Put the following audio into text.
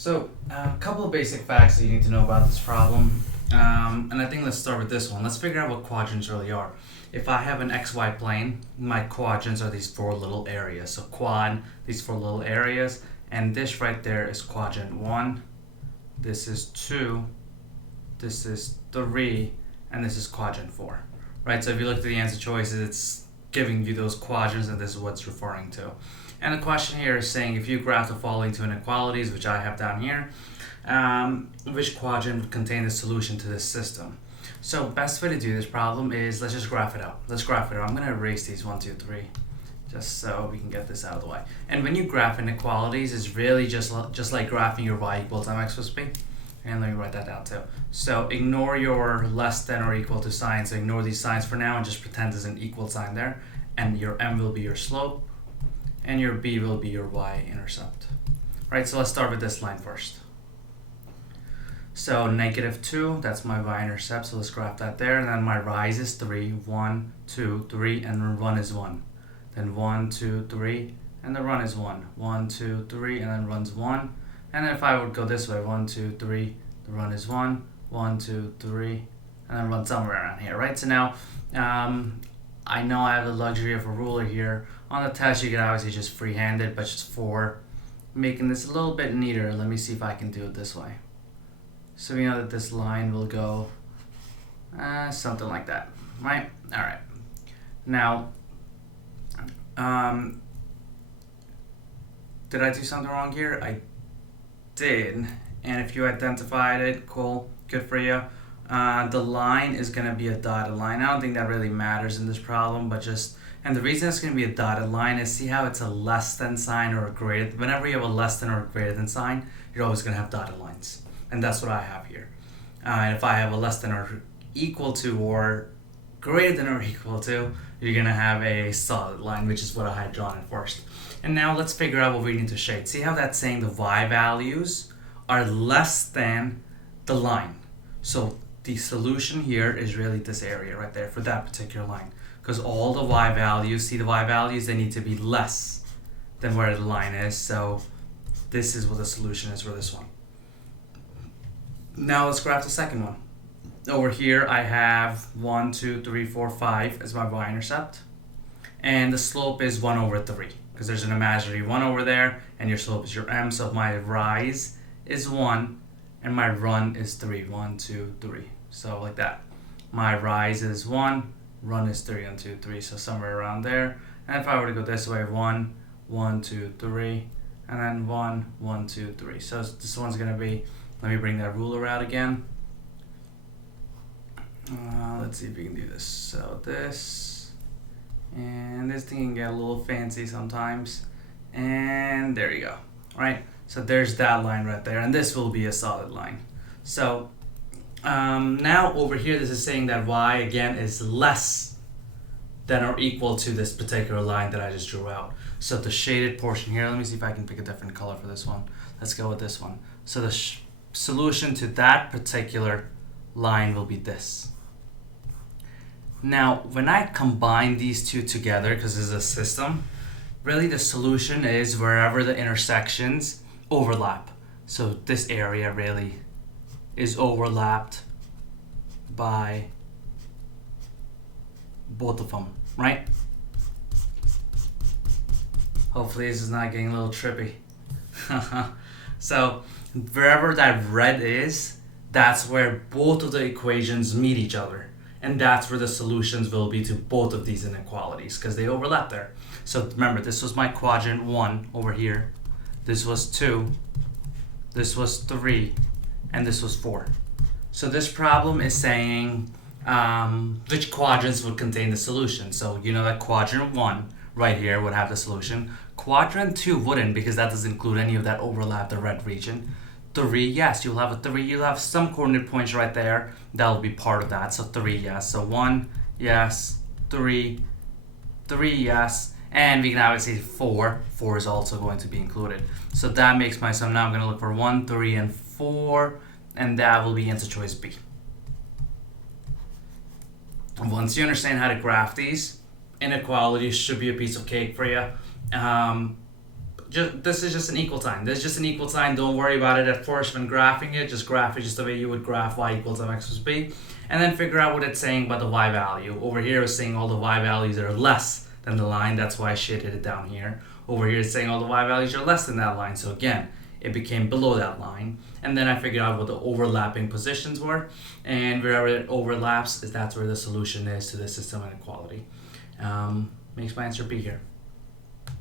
So, a couple of basic facts that you need to know about this problem. And I think let's start with this one. Let's figure out what quadrants really are. If I have an xy plane, my quadrants are these four little areas. So quad, these four little areas, and this right there is quadrant 1, this is 2, this is 3, and this is quadrant 4. Right, so if you look at the answer choices, it's giving you those quadrants, and this is what it's referring to. And the question here is saying if you graph the following two inequalities, which I have down here, which quadrant would contain the solution to this system? So best way to do this problem is let's just graph it out. Let's graph it out. I'm going to erase these 1, 2, 3, just so we can get this out of the way. And when you graph inequalities, it's really just like graphing your y equals mx plus b. And let me write that down too. So ignore your less than or equal to sign. So ignore these signs for now and just pretend there's an equal sign there. And your m will be your slope, and your b will be your y-intercept. Right, so let's start with this line first. So -2, that's my y-intercept, so let's graph that there. And then my rise is 3, 1, 2, 3, and the run is 1. Then 1, 2, 3, and the run is 1. 1, 2, 3, and then run's 1. And then if I would go this way, 1, 2, 3, the run is 1, 1, 2, 3, and then run somewhere around here, right? So now, I know I have the luxury of a ruler here. On the test, you can obviously just freehand it, but just for making this a little bit neater, let me see if I can do it this way. So we know that this line will go something like that, right? All right. Now, did I do something wrong here? I did. And if you identified it, cool, good for you. The line is going to be a dotted line. I don't think that really matters in this problem, but just, and the reason it's going to be a dotted line is see how it's a less than sign or a greater. Whenever you have a less than or a greater than sign, you're always going to have dotted lines. And that's what I have here. And if I have a less than or equal to or greater than or equal to, you're going to have a solid line, which is what I had drawn at first. And now let's figure out what we need to shade. See how that's saying the y values are less than the line. So the solution here is really this area right there for that particular line. Because all the y values, see the y values, they need to be less than where the line is. So this is what the solution is for this one. Now let's graph the second one. Over here I have 1, 2, 3, 4, 5 as my y-intercept. And the slope is 1 over 3. Because there's an imaginary 1 over there, and your slope is your m. So my rise is 1, and my run is 3. 1, 2, 3. So like that. My rise is 1, run is 3, 1, 2, 3. So somewhere around there. And if I were to go this way, 1, 1, 2, 3, and then 1, 1, 2, 3. So this one's going to be, let me bring that ruler out again. Let's see if we can do this. So this, and this thing can get a little fancy sometimes. And there you go. All right. So there's that line right there, and this will be a solid line. So now over here, this is saying that y again is less than or equal to this particular line that I just drew out. So the shaded portion here, let me see if I can pick a different color for this one. Let's go with this one. So the solution to that particular line will be this. Now, when I combine these two together, because this is a system, really the solution is wherever the intersections overlap. So this area really is overlapped by both of them, right? Hopefully this is not getting a little trippy. So wherever that red is, that's where both of the equations meet each other. And that's where the solutions will be to both of these inequalities because they overlap there. So remember, this was my quadrant 1 over here. This was 2. This was 3. And this was 4. So this problem is saying which quadrants would contain the solution. So you know that quadrant 1 right here would have the solution. Quadrant 2 wouldn't because that doesn't include any of that overlap, the red region. 3, yes, you'll have a 3. You'll have some coordinate points right there that will be part of that. So 3, yes. So 1, yes. 3, 3, yes. And we can obviously 4. 4 is also going to be included. So that makes my sum. Now I'm going to look for 1, 3, and 4. And that will be answer choice B. Once you understand how to graph these, inequalities should be a piece of cake for you. this is just an equal sign. This is just an equal sign. Don't worry about it at first when graphing it. Just graph it just the way you would graph y equals mx plus b. And then figure out what it's saying about the y value. Over here it's saying all the y values are less than the line. That's why I shaded it down here. Over here it's saying all the y values are less than that line. So again, it became below that line. And then I figured out what the overlapping positions were. And wherever it overlaps, that's where the solution is to the system inequality. Makes my answer B here.